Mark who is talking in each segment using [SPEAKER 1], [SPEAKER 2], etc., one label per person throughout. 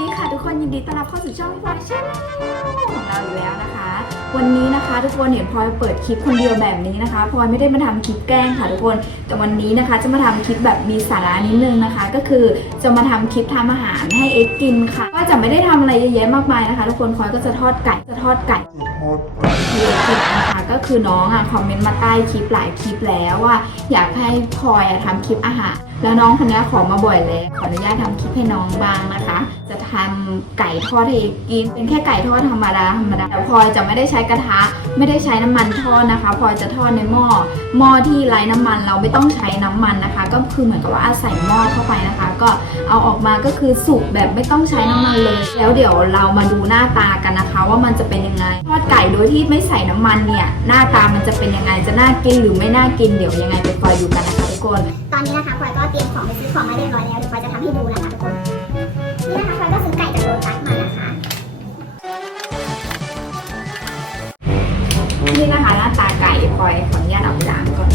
[SPEAKER 1] ดีค่ะทุกคนยินดีต้อนรับเข้าสู่ช่องพลอยชาแนลของเราอีกแล้วนะคะ วันนี้นะคะทุกคนเห็นพลอยเปิดคลิปคนเดียวแบบนี้นะคะพลอยไม่ได้มาทำคลิปแกล้งค่ะทุกคนแต่วันนี้นะคะจะมาทำคลิปแบบมีสาระนิดนึงนะคะ ก็คือจะมาทำคลิปทำอาหารให้เอ็กกินค่ะ ก็จะไม่ได้ทำอะไรเยอะแยะมากมายนะคะ ทุกคนพลอยก็จะทอดไก่จะทอดไก่ที่คลิปนะคะก็คือน้องอะคอมเมนต์มาใต้คลิปหลายคลิปแล้วว่า อยากให้พลอยอะทำคลิปอาหาร แล้วน้องคนนี้ขอมาบ่อยแล้วขออนุญาตทำคลิปให้น้องบ้างนะคะ จะทำไก่ทอดให้กิน เป็นแค่ไก่ทอดธรรมดาธรรมดาแต่พลอยจะไม่ได้ใช้กระทะ ไม่ได้ใช้น้ำมันทอดนะคะพลอยจะทอดในหม้อหม้อที่ไร้น้ำมันเราไม่ต้องใช้น้ำมันนะคะ ก็คือเหมือนกับว่าใส่หม้อเข้าไปนะคะ ก็เอาออกมาก็คือสุกแบบไม่ต้องใช้น้ำมันเลย แล้วเดี๋ยวเรามาดูหน้าตากันนะคะ ว่ามันจะเป็นยังไงทอดไก่โดยที่ไม่ใส่น้ำมันเนี่ยหน้าตามันจะเป็นยังไงจะน่ากินหรือไม่น่ากินเดี๋ยวยังไงไปคอยดูกันนะคะทุกคน
[SPEAKER 2] ตอนนี้นะคะพลอยก็เตรียมของไปซื้อของมาเรียบร้อยแล้วเดี๋ยวพลอยจะทำให้ดูนะคะทุกคน นี่นะคะพลอยก็ซื้อไก่จากโลตัสมานะคะ
[SPEAKER 1] นี่นะคะหน้าตาไก่พลอยขออนุญาตเอาไปล้างก่อน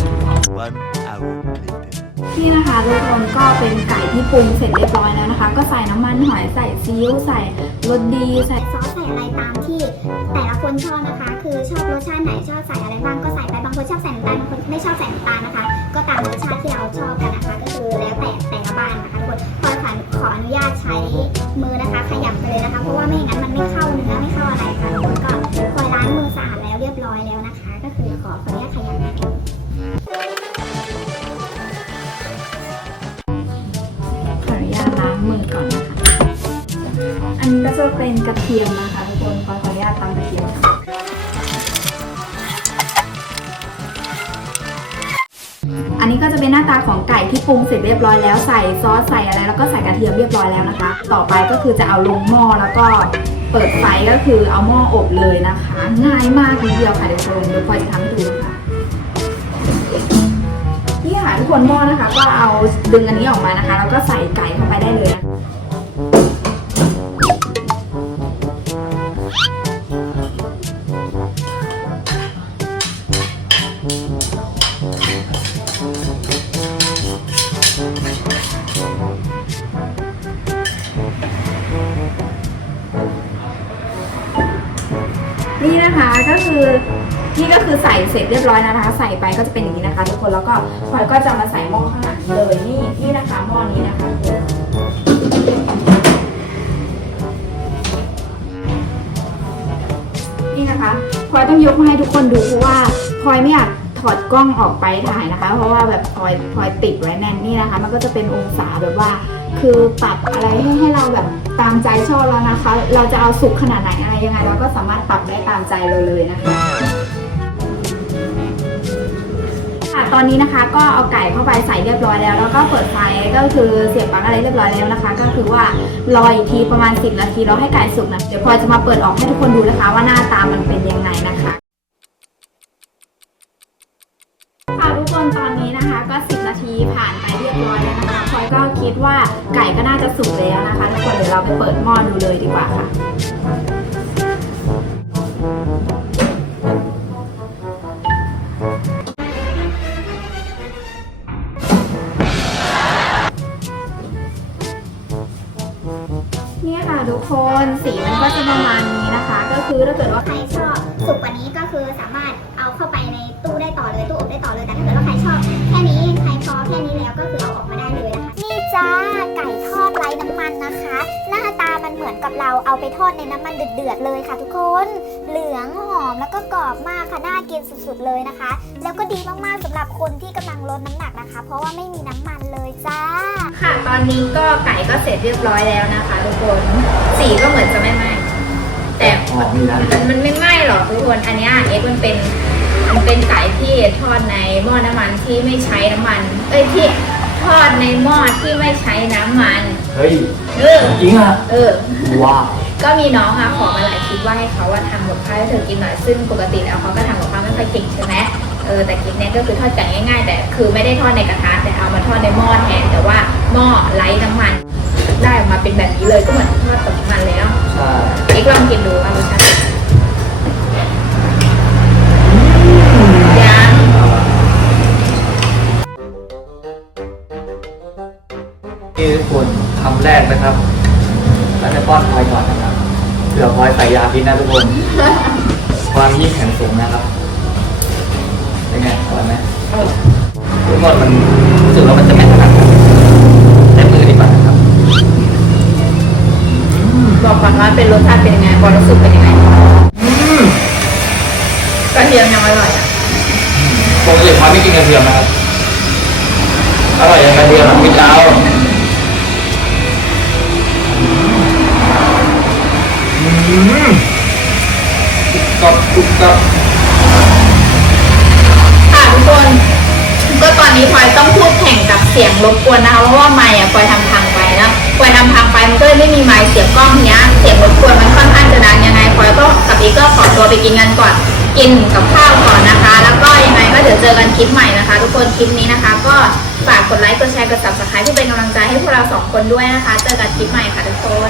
[SPEAKER 3] One hour later.
[SPEAKER 1] นี่นะคะทุกคนก็เป็นไก่ที่ปรุงเสร็จเรียบร้อยแล้วนะคะ ก็ใส่น้ำมันหอยใส่ซีอิ๊วใส่รสดีใส่
[SPEAKER 2] ซอสใส่อะไรตามที่แต่ละคนชอบนะคะ คือชอบรสชาติไหนชอบใส่อะไรบ้างก็ใส่ไป บางคนชอบใส่น้ำตาลบางคนไม่ชอบใส่น้ำตาล อันนี้ก็
[SPEAKER 1] จะเป็นกระเทียมนะคะทุกคนขอขออนุญาตตำกระเทียมอันนี้ก็จะเป็นหน้าตาของไก่ที่ปรุงเสร็จเรียบร้อยแล้วใส่ซอสใส่อะไรแล้วก็ใส่กระเทียมเรียบร้อยแล้วนะคะ ต่อไปก็คือจะเอาลงหม้อแล้วก็เปิดไฟก็คือเอาหม้ออบเลยนะคะ ง่ายมากทีเดียวค่ะเดี๋ยวคนเดี๋ยวพอยจะทำให้ดูค่ะนี่ค่ะทุกคนหม้อนะคะ ก็เอาดึงอันนี้ออกมานะคะ แล้วก็ใส่ไก่เข้าไปได้เลยนะ นี่นะคะก็คือนี่ก็คือใส่เสร็จเรียบร้อยแล้วนะคะ ใส่ไปก็จะเป็นอย่างนี้นะคะ ทุกคนแล้วก็พลอยก็จะมาใส่หม้อข้างหลังเลยนี่นี่นะคะหม้อนี้นะคะนี่นะคะพลอยต้องยกมาให้ทุกคนดูเพราะว่าพลอยไม่อยาก อดกล้องออกไปถ่ายนะคะ เพราะว่าแบบพลอยพลอยติดไว้แน่นนี่นะคะ มันก็จะเป็นองศาแบบว่า คือปรับอะไรให้ให้เราแบบตามใจชอบเรานะคะ เราจะเอาสุกขนาดไหนอะไรยังไงเราก็สามารถปรับได้ตามใจเราเลยนะคะค่ะตอนนี้นะคะก็เอาไก่เข้าไปใส่เรียบร้อยแล้ว แล้วก็เปิดไฟก็คือเสียบปลั๊กอะไรเรียบร้อยแล้วนะคะ ก็คือว่ารออีกทีประมาณ 10 นาทีแล้วให้ไก่สุกนะเดี๋ยวพลอยจะมาเปิดออกให้ทุกคนดูนะคะ ว่าหน้าตามันเป็นยังไงนะคะ นาทีผ่านไปเรียบร้อยแล้วนะคะพลอยก็คิดว่าไก่ก็น่าจะสุกแล้วนะคะทุกคนเดี๋ยวเราไปเปิดหม้อดูเลยดีกว่าค่ะเนี่ยค่ะทุกคนสีมันก็จะประมาณนี้นะคะ ก็คือถ้าเกิดว่า
[SPEAKER 2] ใครชอบสุกกว่านี้ก็คือสามารถเอาเข้าไปในตู้ได้ต่อเลยตู้อบได้ต่อเลยแต่ถ้าเกิด แค่นี้แล้วก็คือเอาออกมาได้เลยนะคะนี่จ้าไก่ทอดไร้น้ำมันนะคะ หน้าตามันเหมือนกับเราเอาไปทอดในน้ำมันเดือดๆเลยค่ะ ทุกคน เหลืองหอมแล้วก็กรอบมากค่ะน่ากินสุดๆเลยนะคะ แล้วก็ดีมากๆสำหรับคนที่กำลังลดน้ำหนักนะคะ เพราะว่าไม่มีน้ำมันเลยจ้า
[SPEAKER 1] ค่ะ ตอนนี้ก็ไก่ก็เสร็จเรียบร้อยแล้วนะคะ ทุกคนสีก็เหมือนจะไม่ไหม้แต่
[SPEAKER 4] หอมดีนะ
[SPEAKER 1] มันมันไม่ไหม้หรอกทุกคนอันเนี้ยเอ็กซ์มันเป็น มันเป็นไก่ที่ทอดในหม้อน้ำมันที่ไม่ใช้น้ำมัน เอ้ยที่ทอดในหม้อที่ไม่ใช้น้ำมัน
[SPEAKER 4] เฮ้ย
[SPEAKER 1] เออ
[SPEAKER 4] จริงอะ
[SPEAKER 1] เออ
[SPEAKER 4] ว้าว
[SPEAKER 1] ก็มีน้องอะขอมาหลายคลิปว่าให้เขาว่าทำกับข้าวให้เธอกินหน่อยซึ่งปกติแล้วเขาก็ทำกับข้าวไม่ค่อยเก่งใช่ไหมเออแต่คลิปเนี้ยก็คือทอดไก่ง่าย ๆ แต่คือไม่ได้ทอดในกระทะแต่เอามาทอดในหม้อแทนแต่ว่าหม้อไร้น้ำมัน ได้ออกมาเป็นแบบนี้เลยก็เหมือนทอดกับน้ำมันเลยเนาะ
[SPEAKER 4] ใช่
[SPEAKER 1] เอ็กซ์ลองกินดูว่ารสชาติ
[SPEAKER 4] แรกนะครับเราจะป้อนพลอยก่อนนะครับพลอยใส่ยาพิษนะทุกคน ความยิ่งแข็งสูงนะครับ เป็นไงอร่อยไหมทุกคนมันรู้สึกว่ามันจะไม่ถนัดใช้มือดีกว่านะครับ
[SPEAKER 1] บอกก่อนว่าเป็นรสชาติเป็นยังไงความรู้สึกเป็นยังไง
[SPEAKER 4] อืม
[SPEAKER 1] กระเทียมยังอร่อยอะ
[SPEAKER 4] ปกติพลอยไม่กินกระเทียมนะครับ อร่อยอย่างกระเทียมอะพี่เจ้า
[SPEAKER 1] นี้พลอยต้องพูดแข่งกับเสียงรบกวนนะคะเพราะว่าไมค์อะพลอยทำพังไปนะพลอยทำพังไปมันก็เลยไม่มีไมค์เสียงกล้องเนี้ยเสียงรบกวนมันค่อนข้างจะดังยังไงพลอยก็กับอีกก็ขอตัวไปกินกันก่อนกินกับข้าวก่อนนะคะ แล้วก็ยังไงก็เดี๋ยวเจอกันคลิปใหม่นะคะ ทุกคนคลิปนี้นะคะ ก็ฝากกดไลค์กดแชร์กด subscribe เพื่อเป็นกำลังใจให้พวกเราสองคนด้วยนะคะ เจอกันคลิปใหม่ค่ะทุกคน